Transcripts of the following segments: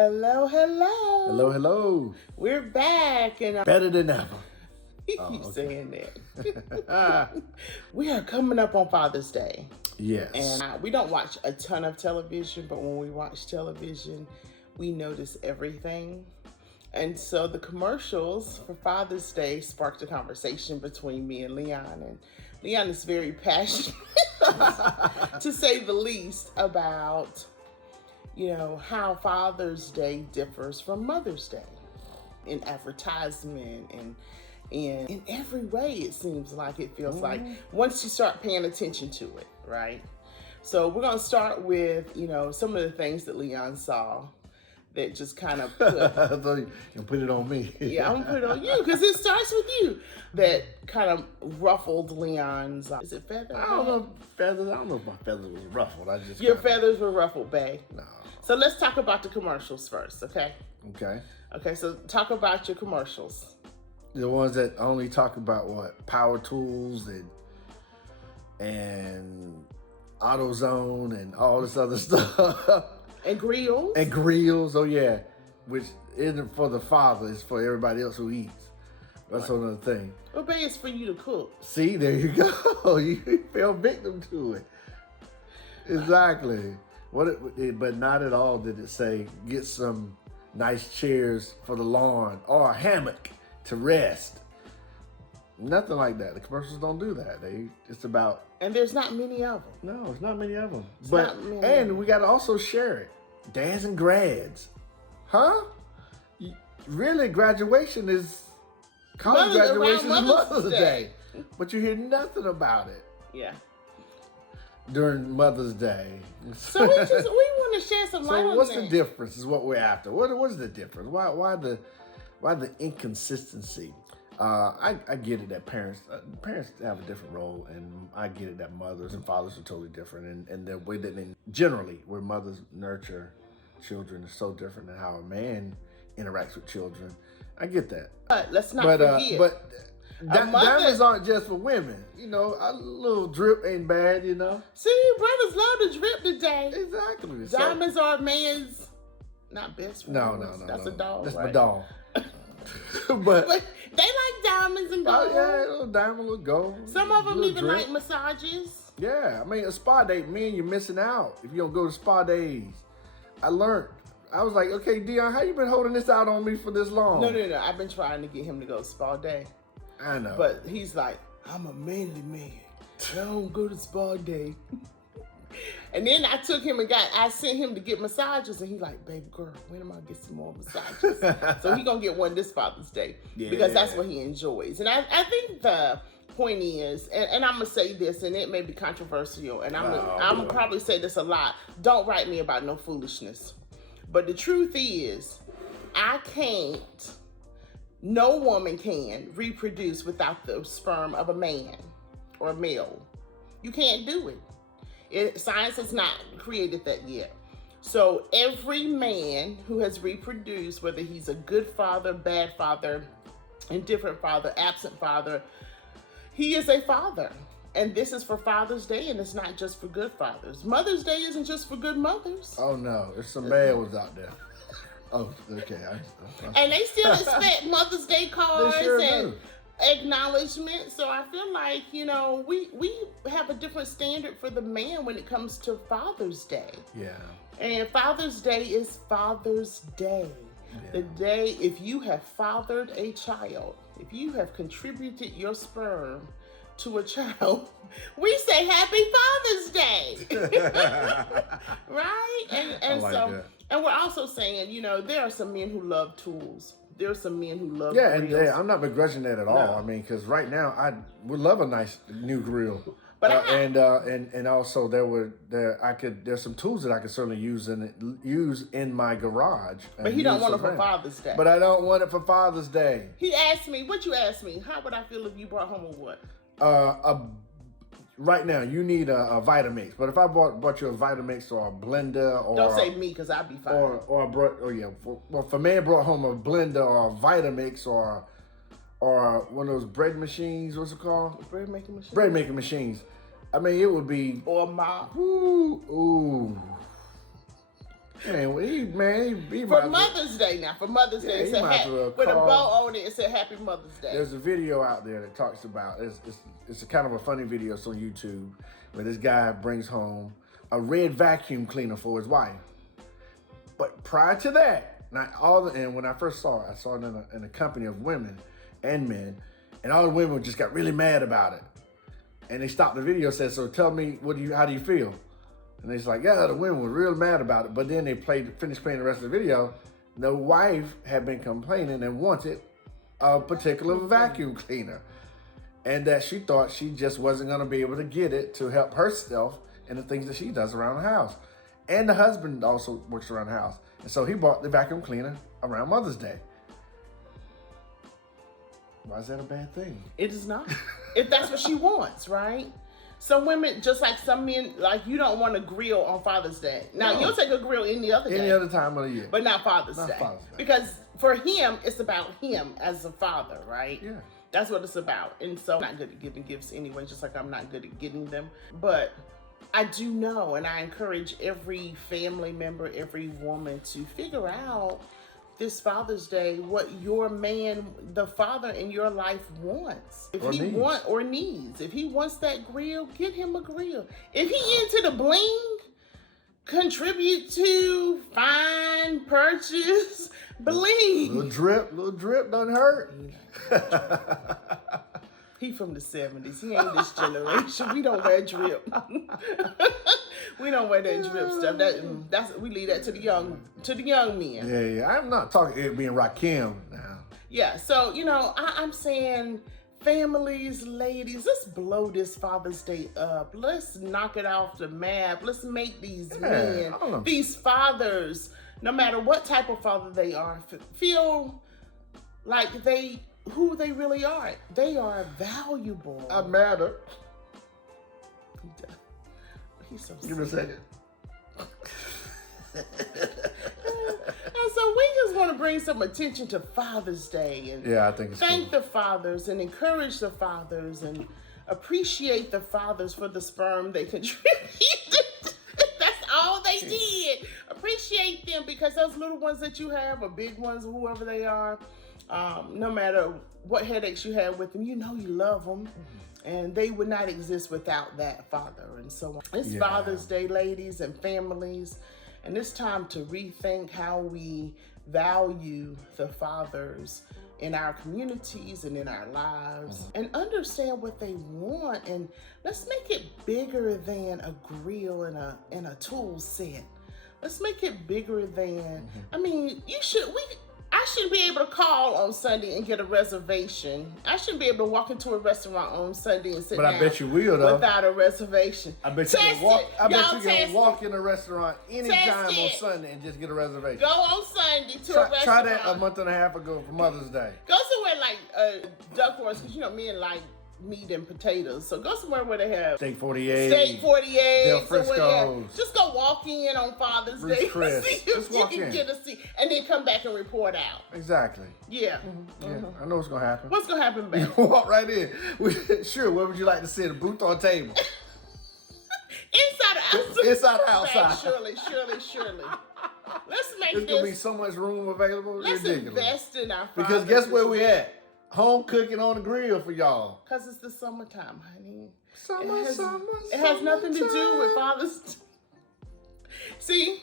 Hello, hello. Hello, hello. We're back and Better than ever. keep saying that. We are coming up on Father's Day. Yes. And we don't watch a ton of television, but when we watch television, we notice everything. And so the commercials for Father's Day sparked a conversation between me and Leon. And Leon is very passionate, to say the least, about how Father's Day differs from Mother's Day in advertisement and in every way. It seems like, it feels like, once you start paying attention to it, right? So we're going to start with, some of the things that Leon saw that just kind of put... I thought you can put it on me. Yeah, I'm going to put it on you because it starts with you. That kind of ruffled Leon's... Is it feather? I don't know feathers. I don't know if my feathers was ruffled. Your feathers were ruffled, babe. No. So let's talk about the commercials first, okay? Okay. Okay, so talk about your commercials. The ones that only talk about what? Power tools and AutoZone and all this other stuff. And grills. And grills, oh yeah. Which isn't for the father, it's for everybody else who eats. That's another thing. Well, babe, it's for you to cook. See, there you go. You fell victim to it. Exactly. But not at all did it say, get some nice chairs for the lawn or a hammock to rest. Nothing like that. The commercials don't do that. It's about... And there's not many of them. No, it's not many of them. We got to also share it. Dads and grads. Huh? Really, graduation is... College graduation is Mother's Day. But you hear nothing about it. Yeah. During Mother's Day. So we want to share some light on that. So what's the difference is what we're after. What is the difference? Why the inconsistency? I get it that parents have a different role, and I get it that mothers and fathers are totally different, and the way that generally where mothers nurture children is so different than how a man interacts with children. I get that. But let's not forget. Diamonds aren't just for women. A little drip ain't bad, See, brothers love to drip today. Exactly. Diamonds are a man's, not best friend. No. That's a dog. That's right? my dog. but they like diamonds and gold. Oh, yeah, little diamond, little gold. Some of them even drip. like massages. Yeah, I mean, a spa date, man, you're missing out if you don't go to spa days. I learned. I was like, okay, Dionne, how you been holding this out on me for this long? No. I've been trying to get him to go spa day. I know. But he's like, I'm a manly man. I don't go to spa day. And then I took him I sent him to get massages, and he's like, baby girl, when am I get some more massages? So he gonna get one this Father's Day. Yeah. Because that's what he enjoys. And I think the point is, and I'm gonna say this, and it may be controversial, and I'm gonna probably say this a lot. Don't write me about no foolishness. But the truth is, no woman can reproduce without the sperm of a man or a male. You can't do it. Science has not created that yet. So every man who has reproduced, whether he's a good father, bad father, indifferent father, absent father, he is a father. And this is for Father's Day, and it's not just for good fathers. Mother's Day isn't just for good mothers. Oh no, there's some bad ones out there. Oh, okay. And they still expect Mother's Day cards and do. acknowledgement. So I feel like, we have a different standard for the man when it comes to Father's Day. Yeah. And Father's Day is Father's Day. Yeah. The day, if you have fathered a child, if you have contributed your sperm to a child, we say Happy Father's Day. Right? And like so that. And we're also saying, there are some men who love tools. There are some men who love grills. And I'm not begrudging that at all. I mean, because right now I would love a nice new grill. But and also there's some tools that I could certainly use in my garage. But he don't want it for Father's Day. But I don't want it for Father's Day. He asked me, what you asked me? How would I feel if you brought home a what? Right now, you need a Vitamix. But if I bought you a Vitamix or a blender, or don't say me, because I'd be fine. For man brought home a blender or a Vitamix or one of those bread machines. What's it called? Bread making machines. Bread making machines. I mean, it would be or a mop. Ooh. He For Mother's Day now. For Mother's Day, it said with a bow on it. It said Happy Mother's Day. There's a video out there that talks about it's a kind of a funny video. It's on YouTube where this guy brings home a red vacuum cleaner for his wife. But prior to that, and when I first saw it, I saw it in a company of women and men, and all the women just got really mad about it. And they stopped the video and said, "So tell me, how do you feel?" And they's like, "Yeah, the women were real mad about it." But then they finished playing the rest of the video. The wife had been complaining and wanted a particular vacuum cleaner, and that she thought she just wasn't going to be able to get it to help herself and the things that she does around the house. And the husband also works around the house. And so he bought the vacuum cleaner around Mother's Day. Why is that a bad thing? It is not. If that's what she wants, right? Some women, just like some men, like you don't want to grill on Father's Day. Now, you'll take a grill any other day. Any other time of the year. But not Father's Day. Because for him, it's about him as a father, right? Yeah. That's what it's about. And so I'm not good at giving gifts anyway, just like I'm not good at getting them. But I do know, and I encourage every family member, every woman to figure out this Father's Day what your man, the father in your life wants. If he needs. If he wants that grill, get him a grill. If he into the bling, contribute to, find, purchase, bling. Little drip doesn't hurt. He from the 70s. He ain't this generation. We don't wear drip. We don't wear that drip stuff. We leave that to the young men. Yeah. I'm not talking it being Rakim now. Yeah. So I'm saying, families, ladies, let's blow this Father's Day up. Let's knock it off the map. Let's make these men, these fathers, no matter what type of father they are, feel like who they really are. They are valuable. I matter. He's so Give me a second. And so we just want to bring some attention to Father's Day and I think it's thank the fathers and encourage the fathers and appreciate the fathers for the sperm they contributed. That's all they did. Appreciate them, because those little ones that you have, or big ones, or whoever they are, no matter what headaches you have with them, you love them. And they would not exist without that father. And so it's Father's Day, ladies and families. And it's time to rethink how we value the fathers in our communities and in our lives, and understand what they want. And let's make it bigger than a grill and a tool set. Let's make it bigger than, I shouldn't be able to call on Sunday and get a reservation. I shouldn't be able to walk into a restaurant on Sunday and sit down. But I bet you will, though. Without a reservation. I bet you can walk in a restaurant anytime on Sunday and just get a reservation. Go on Sunday to a restaurant. Try that a month and a half ago for Mother's Day. Go somewhere like Duck Wars, because men like meat and potatoes. So go somewhere where they have Steak 48. Del Frisco's. Just go walk in on Father's Day. See if you can get a seat, and then come back and report out. Exactly. Yeah. I know what's gonna happen. What's gonna happen, baby? You walk right in. Sure. Where would you like to sit? A booth or a table? Inside or outside? Inside or outside? Surely. Let's make There's gonna be so much room available. Let's invest in our fathers. Because guess where we at? Home cooking on the grill for y'all. Because it's the summertime, honey. It has nothing to do with Father's Day. See?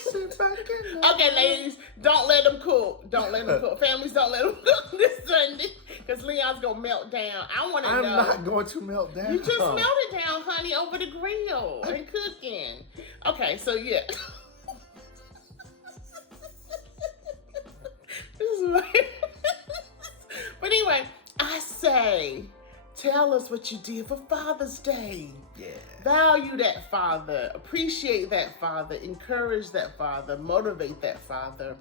Sit back and okay, ladies, don't let them cook. Families, don't let them cook this Sunday, because Leon's going to melt down. I want to know. I'm not going to melt down. You just melted down, honey, over the grill and cooking. Okay, so yeah. This is right. But anyway, I say, tell us what you did for Father's Day. Yeah. Value that father. Appreciate that father. Encourage that father. Motivate that father.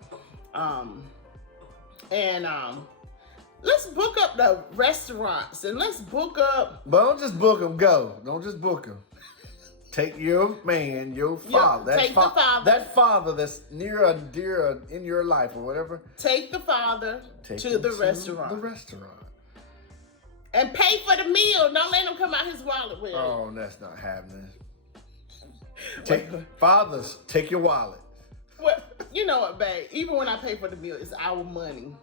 Let's book up the restaurants, and let's book up. But don't just book them. Go. Don't just book them. Take your man, your father. Take the father. That father that's near and dear in your life or whatever. Take the father to the restaurant. The restaurant. And pay for the meal. Don't let him come out his wallet with it. Oh, that's not happening. Fathers, take your wallet. Well, you know what, babe? Even when I pay for the meal, it's our money.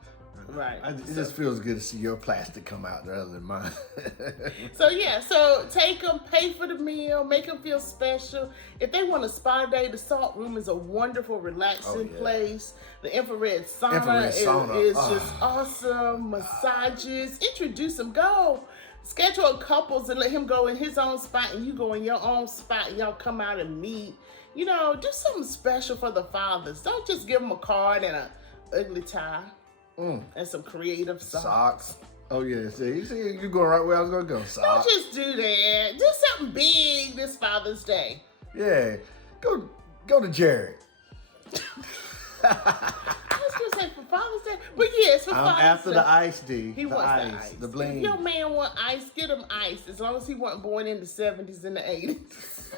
Right. It just feels good to see your plastic come out rather than mine. So take them, pay for the meal, make them feel special. If they want a spa day, the Salt Room is a wonderful, relaxing place. The infrared sauna is just awesome. Massages, introduce them, go. Schedule couples and let him go in his own spot and you go in your own spot and y'all come out and meet. You know, do something special for the fathers. Don't just give them a card and an ugly tie. And some creative socks. Oh yeah, see, you're going right where I was gonna go. Socks. Don't just do that. Do something big this Father's Day. Yeah, go to Jared. I was gonna say for Father's Day, but yes, for Father's Day. After the ice, D. He wants the ice. The bling. If your man want ice, get him ice. As long as he wasn't born in the 70s and the 80s.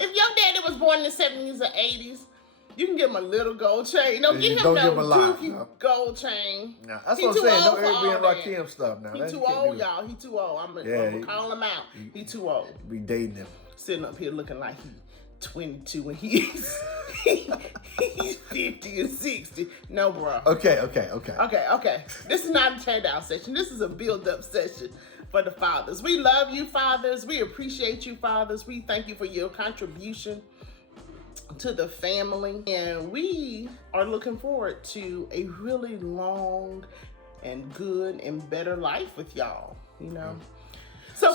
If your daddy was born in the 70s or 80s, you can give him a little gold chain. No, get him no dookie gold chain. Nah, that's what I'm saying. Don't ever be in Rakim stuff now. He too old, y'all. He too old. I'm gonna call him out. He too old. Be dating him. Sitting up here looking like he 22 and he's 50 and 60. No, bro. Okay. This is not a tear down session. This is a build up session for the fathers. We love you, fathers. We appreciate you, fathers. We thank you for your contribution to the family, and we are looking forward to a really long and good and better life with y'all, you know. So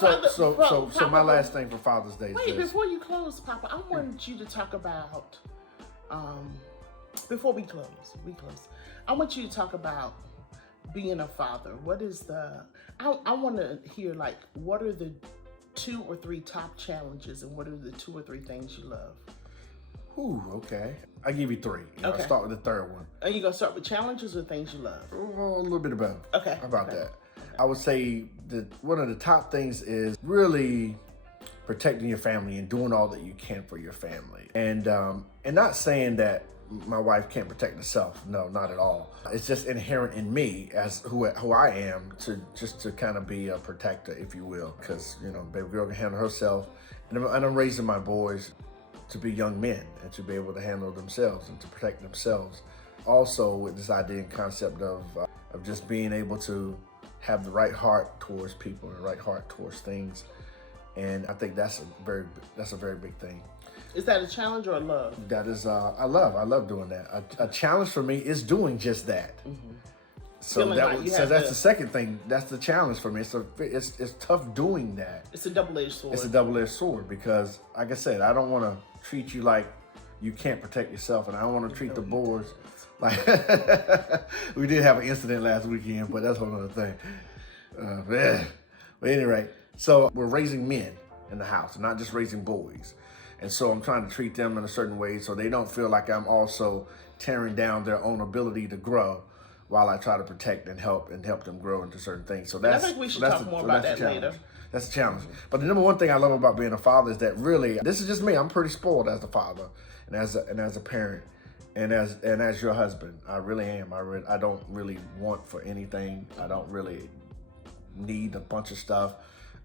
my last thing for Father's Day is wait, before you close, Papa, I wanted you to talk about before we close, I want you to talk about being a father. What is I want to hear, like, what are the 2 or 3 top challenges and what are the 2 or 3 things you love? Ooh, okay. I give you 3. Okay. I'll start with the third one. Are you gonna start with challenges or things you love? A little bit of both. Okay. How about that? I would say that one of the top things is really protecting your family and doing all that you can for your family. And not saying that my wife can't protect herself. No, not at all. It's just inherent in me as who I am to kind of be a protector, if you will, because, you know, baby girl can handle herself, and I'm raising my boys to be young men and to be able to handle themselves and to protect themselves. Also with this idea and concept of just being able to have the right heart towards people and the right heart towards things. And I think that's a very big thing. Is that a challenge or a love? That is, I love doing that. A challenge for me is doing just that. Mm-hmm. So that's the second thing. That's the challenge for me. It's tough doing that. It's a double-edged sword. It's a double-edged sword because, like I said, I don't want to treat you like you can't protect yourself, and I don't want to treat the boys like we did have an incident last weekend, but that's another thing. But anyway, so we're raising men in the house, not just raising boys. And so I'm trying to treat them in a certain way so they don't feel like I'm also tearing down their own ability to grow while I try to protect and help them grow into certain things. So I think we should talk more about that later. That's a challenge. But the number one thing I love about being a father is that really, this is just me. I'm pretty spoiled as a father and as a parent and as your husband. I really am. I don't really want for anything. I don't really need a bunch of stuff.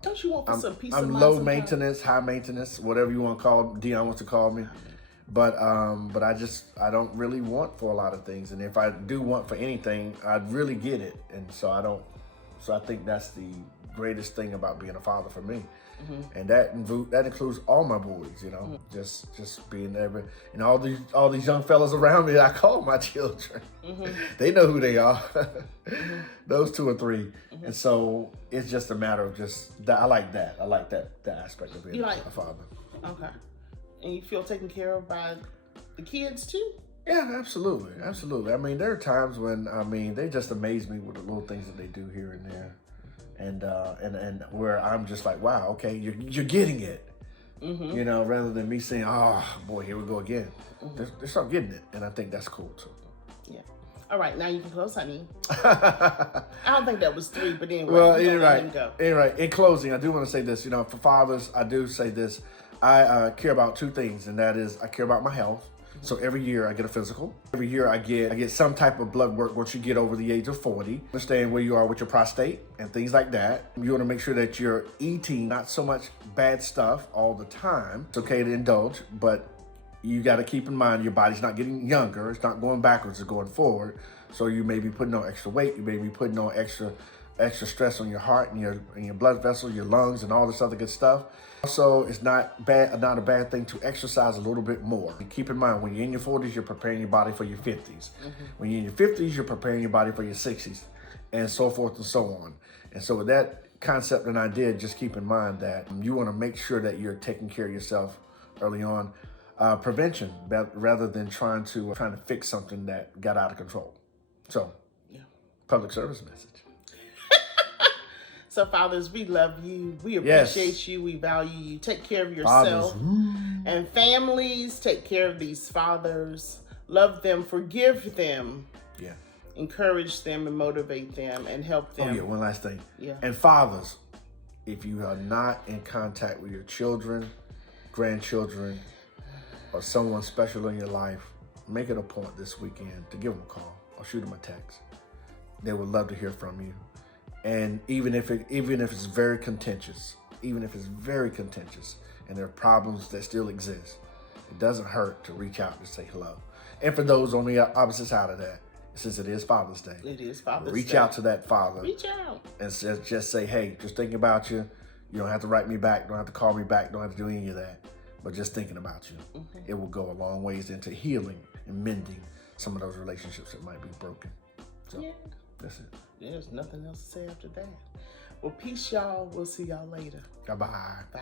Don't you want for some peace of mind? I'm low maintenance, high maintenance, whatever you want to call it. Dionne wants to call me. But I don't really want for a lot of things. And if I do want for anything, I'd really get it. And so I think that's the greatest thing about being a father for me. Mm-hmm. And that includes all my boys, you know, mm-hmm. just being there. And all these young fellas around me, I call my children. Mm-hmm. They know who they are. Mm-hmm. Those 2 or 3. Mm-hmm. And so it's just a matter of just that. I like that. I like that aspect of being a father. Okay. And you feel taken care of by the kids too? Yeah, absolutely. Absolutely. I mean, there are times when, they just amaze me with the little things that they do here and there. And where I'm just like, wow, okay, you're getting it. Mm-hmm. You know, rather than me saying, oh boy, here we go again. Mm-hmm. They start getting it. And I think that's cool too. Yeah. All right, now you can close, honey. I don't think that was 3, but anyway. Well, anyway, in closing, I do want to say this, you know, for fathers, I do say this. I care about 2 things, and that is I care about my health. So every year I get a physical. Every year I get some type of blood work once you get over the age of 40. Understand where you are with your prostate and things like that. You want to make sure that you're eating not so much bad stuff all the time. It's okay to indulge, but you got to keep in mind your body's not getting younger. It's not going backwards, it's going forward. So you may be putting on extra weight. You may be putting on extra stress on your heart and your blood vessels, your lungs, and all this other good stuff. Also, it's not a bad thing to exercise a little bit more. Keep in mind, when you're in your 40s, you're preparing your body for your 50s. Mm-hmm. When you're in your 50s, you're preparing your body for your 60s, and so forth and so on. And so with that concept and idea, just keep in mind that you want to make sure that you're taking care of yourself early on. Prevention, rather than trying to fix something that got out of control. So, yeah. Public service message. So, fathers, we love you. We appreciate you. We value you. Take care of yourself. And families, take care of these fathers. Love them. Forgive them. Yeah. Encourage them and motivate them and help them. Oh, yeah. One last thing. Yeah. And fathers, if you are not in contact with your children, grandchildren, or someone special in your life, make it a point this weekend to give them a call or shoot them a text. They would love to hear from you. And even if it's very contentious, and there are problems that still exist, it doesn't hurt to reach out and say hello. And for those on the opposite side of that, since it is Father's Day, reach out to that father. Reach out and just say, hey, just thinking about you. You don't have to write me back. Don't have to call me back. Don't have to do any of that. But just thinking about you, it will go a long ways into healing and mending some of those relationships that might be broken. So that's it. There's nothing else to say after that. Well, peace, y'all. We'll see y'all later. Bye-bye. Bye.